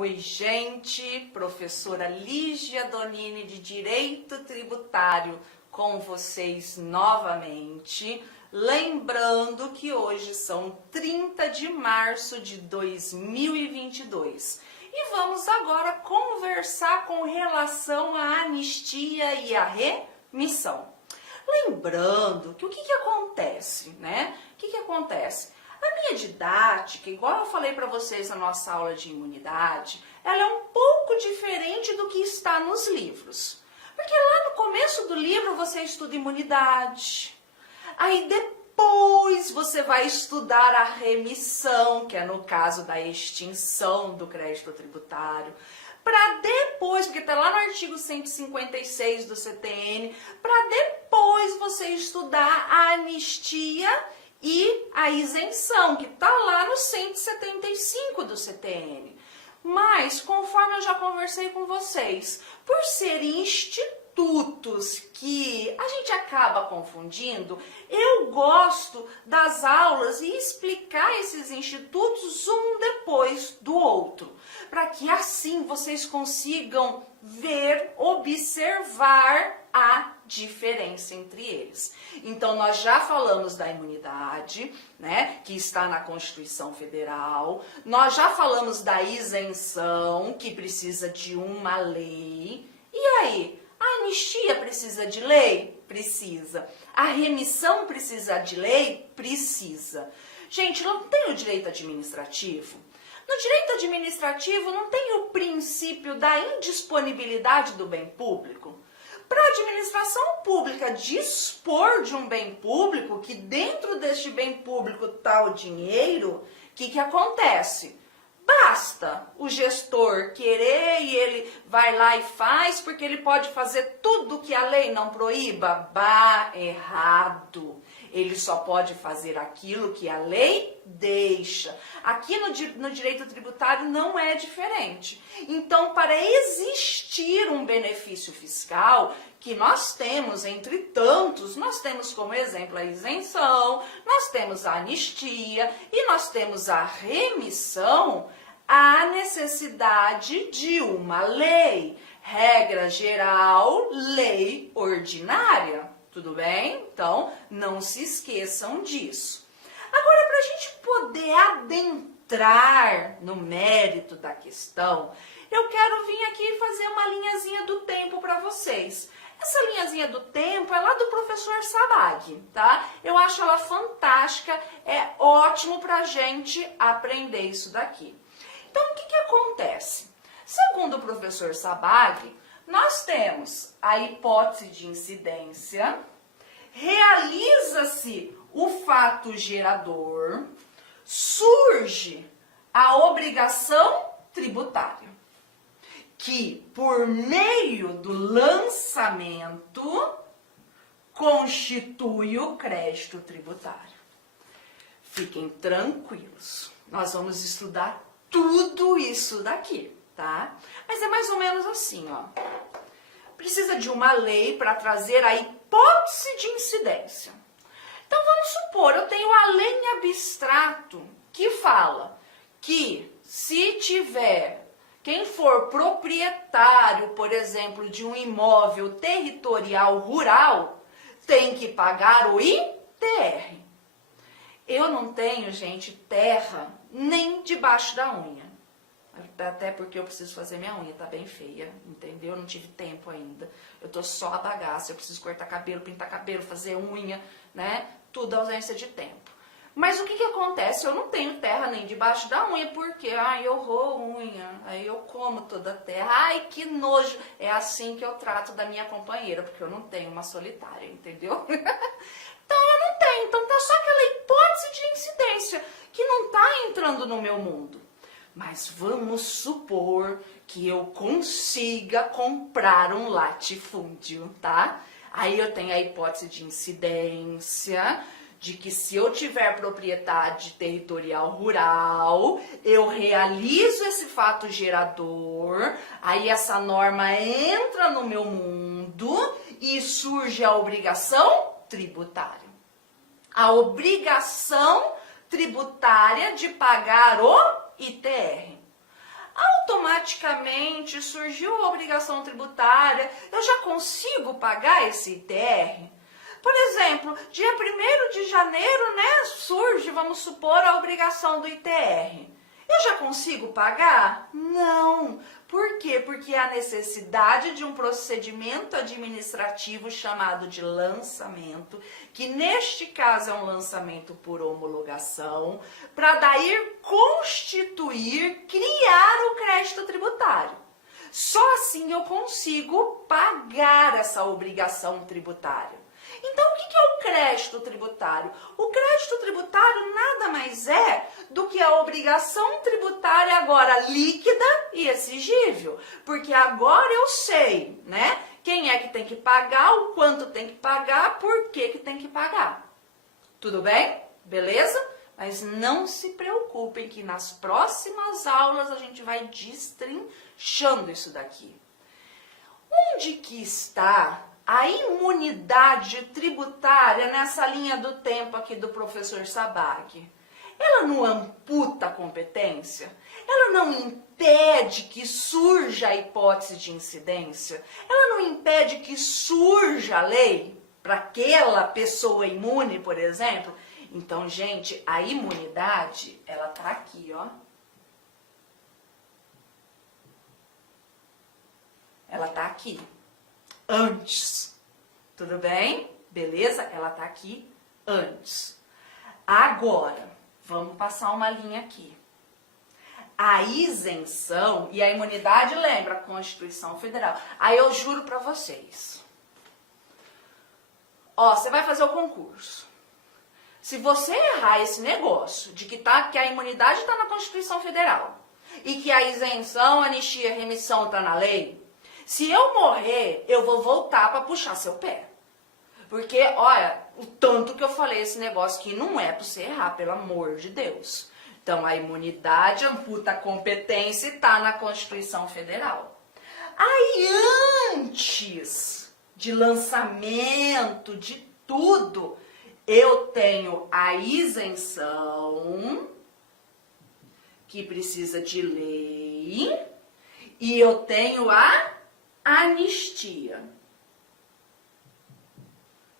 Oi, gente, professora Lígia Donini de Direito Tributário com vocês novamente. Lembrando que hoje são 30 de março de 2022 e vamos agora conversar com relação à anistia e à remissão. Lembrando que o que acontece, né? O que acontece? A minha didática, igual eu falei para vocês na nossa aula de imunidade, ela é um pouco diferente do que está nos livros. Porque lá no começo do livro você estuda imunidade, aí depois você vai estudar a remissão, que é no caso da extinção do crédito tributário, para depois, porque está lá no artigo 156 do CTN, para depois você estudar a anistia e a isenção, que está lá no 175 do CTN. Mas, conforme eu já conversei com vocês, por serem institutos que a gente acaba confundindo, eu gosto das aulas e explicar esses institutos um depois do outro, para que assim vocês consigam ver, observar a diferença entre eles. Então, nós já falamos da imunidade, né, que está na Constituição Federal. Nós já falamos da isenção, que precisa de uma lei. E aí, a anistia precisa de lei? Precisa. A remissão precisa de lei? Precisa. Gente, não tem o direito administrativo? No direito administrativo não tem o princípio da indisponibilidade do bem público? Para a administração pública dispor de um bem público, que dentro deste bem público está o dinheiro, o que acontece? Basta o gestor querer e ele vai lá e faz, porque ele pode fazer tudo que a lei não proíba? Errado. Ele só pode fazer aquilo que a lei deixa. Aqui no direito tributário não é diferente. Então, para existir um benefício fiscal, que nós temos, entre tantos, nós temos como exemplo a isenção, nós temos a anistia e nós temos a remissão, há necessidade de uma lei. Regra geral, lei ordinária. Tudo bem? Então, não se esqueçam disso. Agora, para a gente poder adentrar no mérito da questão, eu quero vir aqui fazer uma linhazinha do tempo para vocês. Essa linhazinha do tempo é lá do professor Sabag, tá? Eu acho ela fantástica, é ótimo para a gente aprender isso daqui. Então, o que acontece? Segundo o professor Sabag, nós temos a hipótese de incidência, realiza-se o fato gerador, surge a obrigação tributária, que por meio do lançamento constitui o crédito tributário. Fiquem tranquilos, nós vamos estudar tudo isso daqui, tá? Mas é mais ou menos assim, ó. Precisa de uma lei para trazer a hipótese de incidência. Então, vamos supor, eu tenho a lei em abstrato que fala que se tiver, quem for proprietário, por exemplo, de um imóvel territorial rural, tem que pagar o ITR. Eu não tenho, gente, terra nem debaixo da unha. Até porque eu preciso fazer minha unha, tá bem feia, entendeu? Eu não tive tempo ainda. Eu tô só a bagaça, eu preciso cortar cabelo, pintar cabelo, fazer unha, né? Tudo ausência de tempo. Mas o que acontece? Eu não tenho terra nem debaixo da unha, porque, eu roo unha, aí eu como toda a terra. Ai, que nojo! É assim que eu trato da minha companheira, porque eu não tenho uma solitária, entendeu? Então eu não tenho, então tá só aquela hipótese de incidência, que não tá entrando no meu mundo. Mas vamos supor que eu consiga comprar um latifúndio, tá? Aí eu tenho a hipótese de incidência, de que se eu tiver propriedade territorial rural, eu realizo esse fato gerador, aí essa norma entra no meu mundo e surge a obrigação tributária. A obrigação tributária de pagar o ITR. automaticamente surgiu a obrigação tributária, eu já consigo pagar esse ITR? Por exemplo, dia 1º de janeiro, né, surge, vamos supor, a obrigação do ITR. Eu já consigo pagar? Não. Por quê? Porque há necessidade de um procedimento administrativo chamado de lançamento, que neste caso é um lançamento por homologação, para daí constituir, criar o crédito tributário. Só assim eu consigo pagar essa obrigação tributária. Então, o que é o crédito tributário? O crédito tributário nada mais é do que a obrigação tributária agora líquida e exigível. Porque agora eu sei, né? Quem é que tem que pagar, o quanto tem que pagar, por que tem que pagar. Tudo bem? Beleza? Mas não se preocupem que nas próximas aulas a gente vai destrinchando isso daqui. Onde que está a imunidade tributária nessa linha do tempo aqui do professor Sabag? Ela não amputa a competência? Ela não impede que surja a hipótese de incidência? Ela não impede que surja a lei para aquela pessoa imune, por exemplo? Então, gente, a imunidade, ela tá aqui, ó. Ela tá aqui. Antes. Tudo bem? Beleza? Ela tá aqui antes. Agora, vamos passar uma linha aqui. A isenção e a imunidade, lembra, a Constituição Federal. Aí eu juro pra vocês. Ó, você vai fazer o concurso. Se você errar esse negócio de que a imunidade tá na Constituição Federal e que a isenção, anistia, remissão tá na lei, se eu morrer, eu vou voltar para puxar seu pé. Porque, olha, o tanto que eu falei esse negócio que não é para você errar, pelo amor de Deus. Então, a imunidade amputa a competência e tá na Constituição Federal. Aí, antes de lançamento de tudo, eu tenho a isenção, que precisa de lei, e eu tenho a anistia,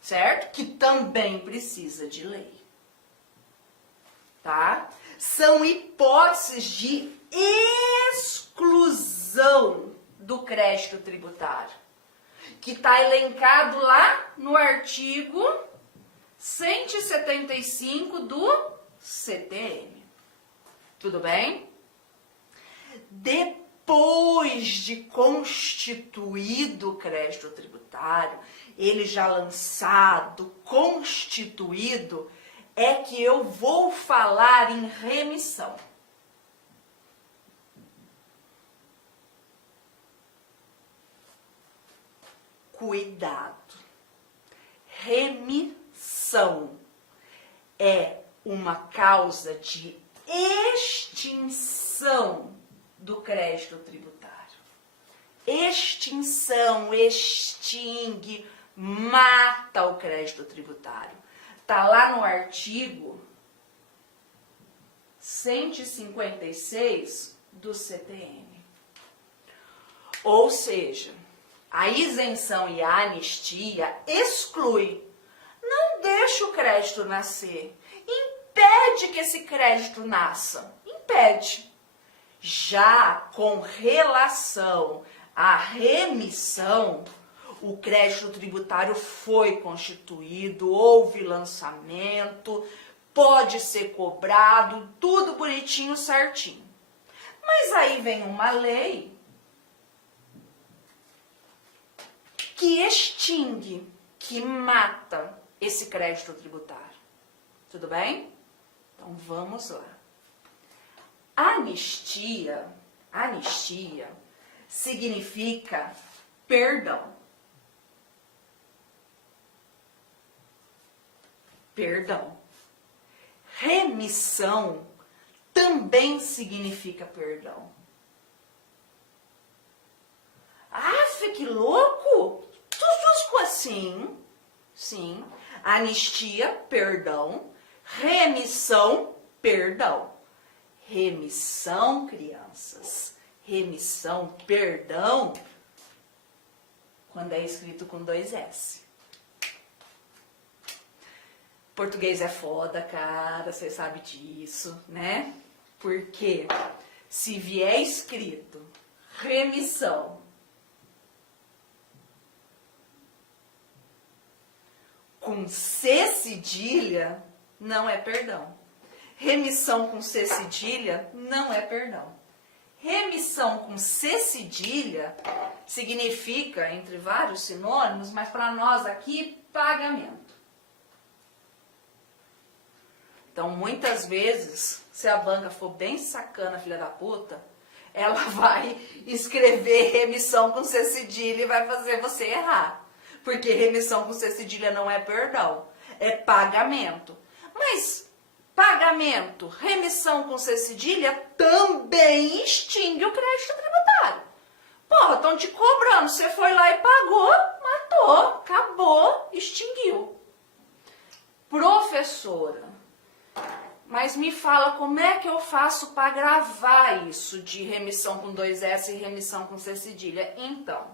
certo? Que também precisa de lei, tá? São hipóteses de exclusão do crédito tributário, que está elencado lá no artigo 175 do CTM. Tudo bem? Depois de constituído o crédito tributário, ele já lançado, constituído, é que eu vou falar em remissão. Cuidado. Remissão é uma causa de extinção do crédito tributário. Extinção, extingue, mata o crédito tributário. Está lá no artigo 156 do CTM. Ou seja, a isenção e a anistia exclui, não deixa o crédito nascer, impede que esse crédito nasça, impede. Já com relação à remissão, o crédito tributário foi constituído, houve lançamento, pode ser cobrado, tudo bonitinho, certinho. Mas aí vem uma lei que extingue, que mata esse crédito tributário. Tudo bem? Então vamos lá. Anistia significa perdão. Perdão. Remissão também significa perdão. Aff, que louco! Tudo assim. Sim. Anistia, perdão. Remissão, perdão. Remissão, crianças, remissão, perdão, quando é escrito com 2 S. Português é foda, cara, você sabe disso, né? Porque se vier escrito remissão com C cedilha, não é perdão. Remissão com C cedilha não é perdão. Remissão com C cedilha significa, entre vários sinônimos, mas para nós aqui, pagamento. Então, muitas vezes, se a banca for bem sacana, filha da puta, ela vai escrever remissão com C cedilha e vai fazer você errar. Porque remissão com C cedilha não é perdão, é pagamento. Mas pagamento, remissão com C cedilha também extingue o crédito tributário. Porra, estão te cobrando, você foi lá e pagou, matou, acabou, extinguiu. Professora, mas me fala como é que eu faço para gravar isso de remissão com 2 S e remissão com C cedilha? Então,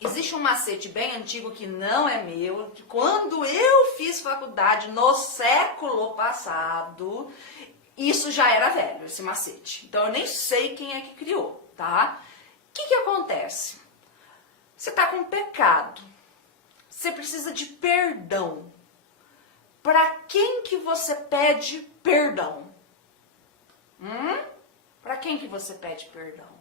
existe um macete bem antigo que não é meu, que quando eu fiz faculdade no século passado, isso já era velho, esse macete. Então eu nem sei quem é que criou, tá? O que acontece? Você tá com pecado, você precisa de perdão. Para quem que você pede perdão? Para quem que você pede perdão?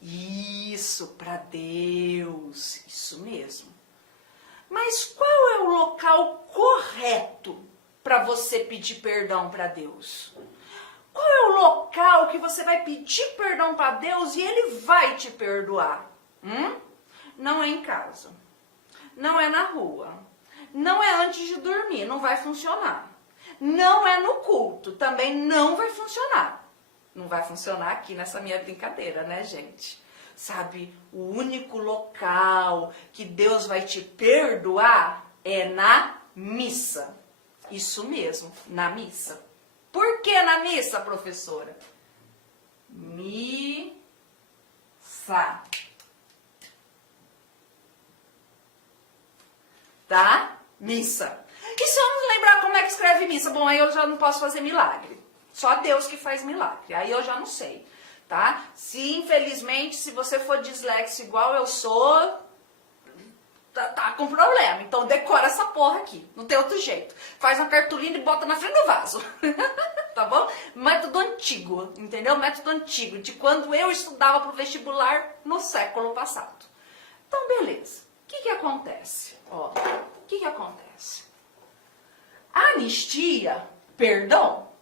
Isso, para Deus, isso mesmo. Mas qual é o local correto para você pedir perdão para Deus? Qual é o local que você vai pedir perdão para Deus e Ele vai te perdoar? Não é em casa, não é na rua, não é antes de dormir, não vai funcionar. Não é no culto, também não vai funcionar. Não vai funcionar aqui nessa minha brincadeira, né, gente? Sabe, o único local que Deus vai te perdoar é na missa. Isso mesmo, na missa. Por que na missa, professora? Missa. Tá? Missa. E se eu não lembrar como é que escreve missa? Bom, aí eu já não posso fazer milagre. Só Deus que faz milagre. Aí eu já não sei, tá? Se, infelizmente, se você for dislexo igual eu sou, tá com problema. Então decora essa porra aqui. Não tem outro jeito. Faz uma cartolina e bota na frente do vaso. Tá bom? Método antigo, entendeu? Método antigo, de quando eu estudava pro vestibular no século passado. Então, beleza. O que acontece? Ó, o que acontece? Anistia, perdão.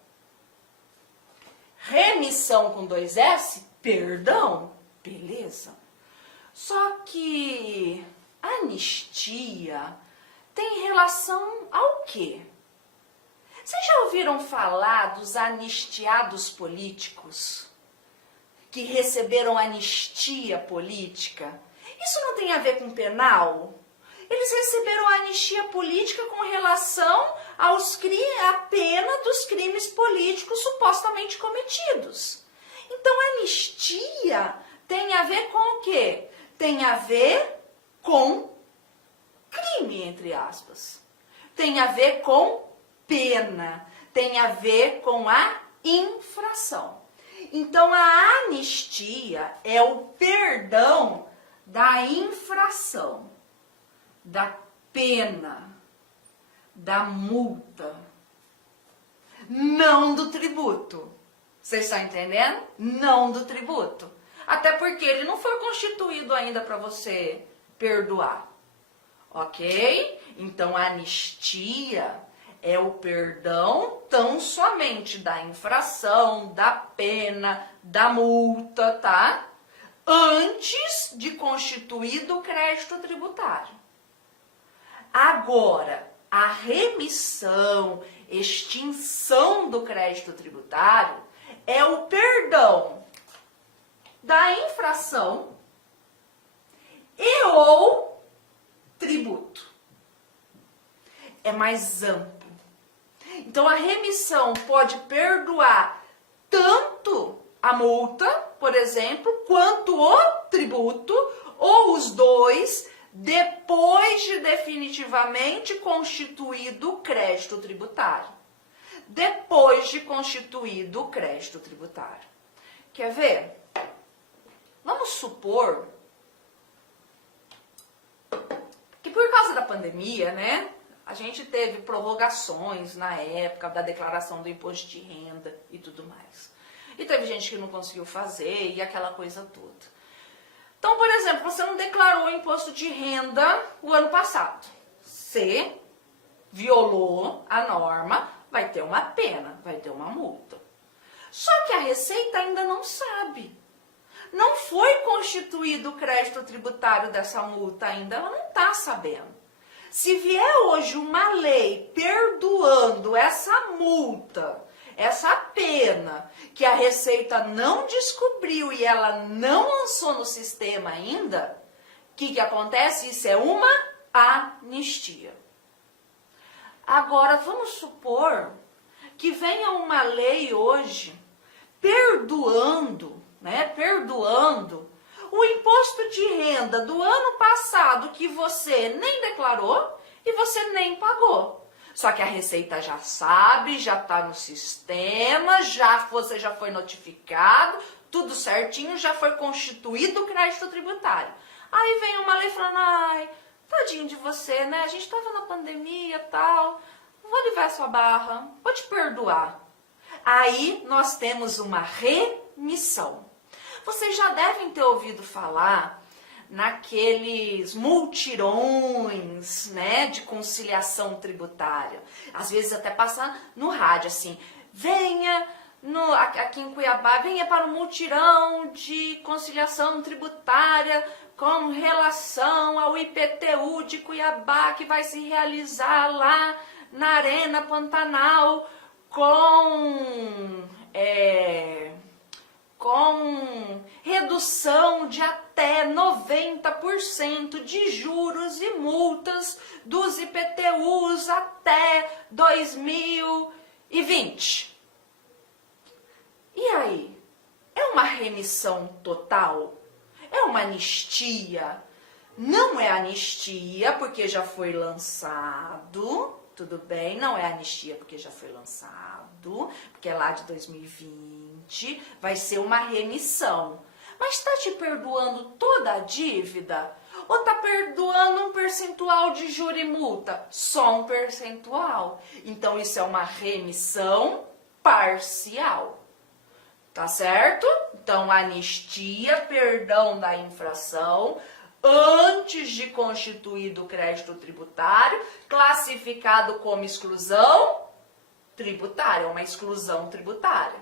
Remissão com 2 S, perdão. Beleza. Só que anistia tem relação ao quê? Vocês já ouviram falar dos anistiados políticos? Que receberam anistia política? Isso não tem a ver com penal? Eles receberam a anistia política com relação à pena dos crimes políticos supostamente cometidos. Então, a anistia tem a ver com o quê? Tem a ver com crime, entre aspas. Tem a ver com pena. Tem a ver com a infração. Então, a anistia é o perdão da infração, da pena, da multa, não do tributo. Vocês estão entendendo? Não do tributo. Até porque ele não foi constituído ainda para você perdoar. Ok? Então, a anistia é o perdão tão somente da infração, da pena, da multa, tá? Antes de constituído o crédito tributário. Agora, a remissão, extinção do crédito tributário é o perdão da infração e ou tributo. É mais amplo. Então, a remissão pode perdoar tanto a multa, por exemplo, quanto o tributo, ou os dois, depois de definitivamente constituído o crédito tributário. Depois de constituído o crédito tributário. Quer ver? Vamos supor que por causa da pandemia, né, a gente teve prorrogações na época da declaração do imposto de renda e tudo mais. E teve gente que não conseguiu fazer e aquela coisa toda. Então, por exemplo, você não declarou o imposto de renda o ano passado. Você violou a norma, vai ter uma pena, vai ter uma multa. Só que a Receita ainda não sabe. Não foi constituído o crédito tributário dessa multa ainda, ela não está sabendo. Se vier hoje uma lei perdoando essa multa, essa pena, que a Receita não descobriu e ela não lançou no sistema ainda, o que acontece? Isso é uma anistia. Agora, vamos supor que venha uma lei hoje perdoando o imposto de renda do ano passado que você nem declarou e você nem pagou. Só que a Receita já sabe, já está no sistema, você já foi notificado, tudo certinho, já foi constituído o crédito tributário. Aí vem uma lei falando, ai, tadinho de você, né? A gente estava na pandemia e tal, vou aliviar sua barra, vou te perdoar. Aí nós temos uma remissão. Vocês já devem ter ouvido falar naqueles multirões, né, de conciliação tributária. Às vezes até passa no rádio assim, venha aqui em Cuiabá, venha para o multirão de conciliação tributária com relação ao IPTU de Cuiabá que vai se realizar lá na Arena Pantanal com redução de até 90% de juros e multas dos IPTUs até 2020. E aí? É uma remissão total? É uma anistia? Não é anistia porque já foi lançado, tudo bem, não é anistia porque já foi lançado, porque é lá de 2020, vai ser uma remissão. Mas está te perdoando toda a dívida? Ou está perdoando um percentual de juro e multa? Só um percentual. Então isso é uma remissão parcial. Tá certo? Então anistia, perdão da infração, antes de constituído o crédito tributário, classificado como exclusão tributária, uma exclusão tributária.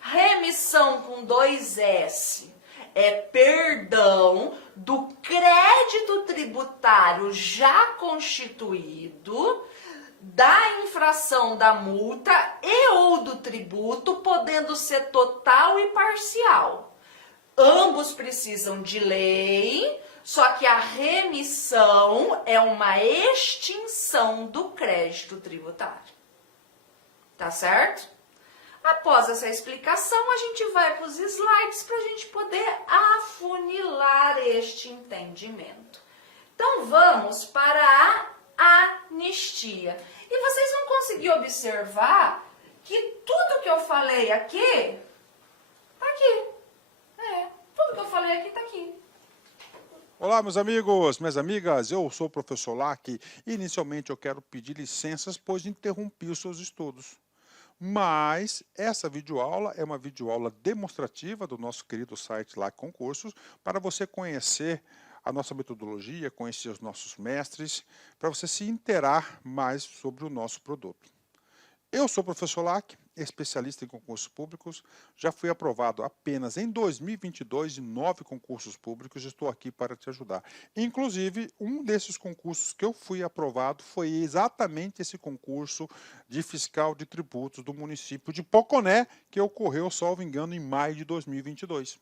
Remissão com 2 S é perdão do crédito tributário já constituído, da infração da multa e ou do tributo, podendo ser total e parcial. Ambos precisam de lei, só que a remissão é uma extinção do crédito tributário. Tá certo? Após essa explicação, a gente vai para os slides para a gente poder afunilar este entendimento. Então, vamos para a anistia. E vocês vão conseguir observar que tudo que eu falei aqui, tá aqui. Tudo que eu falei aqui tá aqui. Olá, meus amigos, minhas amigas, eu sou o professor Lac. Inicialmente eu quero pedir licenças, pois interrompi os seus estudos. Mas essa videoaula é uma videoaula demonstrativa do nosso querido site Lac Concursos, para você conhecer a nossa metodologia, conhecer os nossos mestres, para você se inteirar mais sobre o nosso produto. Eu sou o professor Lac, especialista em concursos públicos, já fui aprovado apenas em 2022 em 9 concursos públicos, estou aqui para te ajudar. Inclusive, um desses concursos que eu fui aprovado foi exatamente esse concurso de fiscal de tributos do município de Poconé, que ocorreu, salvo engano, em maio de 2022.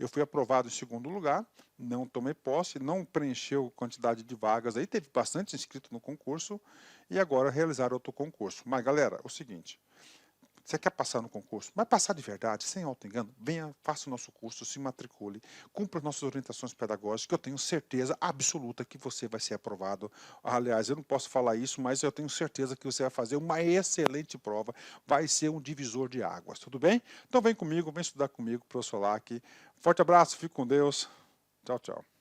Eu fui aprovado em 2º lugar, não tomei posse, não preencheu quantidade de vagas, aí teve bastante inscrito no concurso, e agora realizar outro concurso. Mas, galera, é o seguinte, Você quer passar no concurso? Vai passar de verdade, sem auto-engano? Venha, faça o nosso curso, se matricule, cumpra as nossas orientações pedagógicas, que eu tenho certeza absoluta que você vai ser aprovado. Aliás, eu não posso falar isso, mas eu tenho certeza que você vai fazer uma excelente prova, vai ser um divisor de águas, tudo bem? Então vem comigo, vem estudar comigo, professor Lac. Forte abraço, fique com Deus. Tchau, tchau.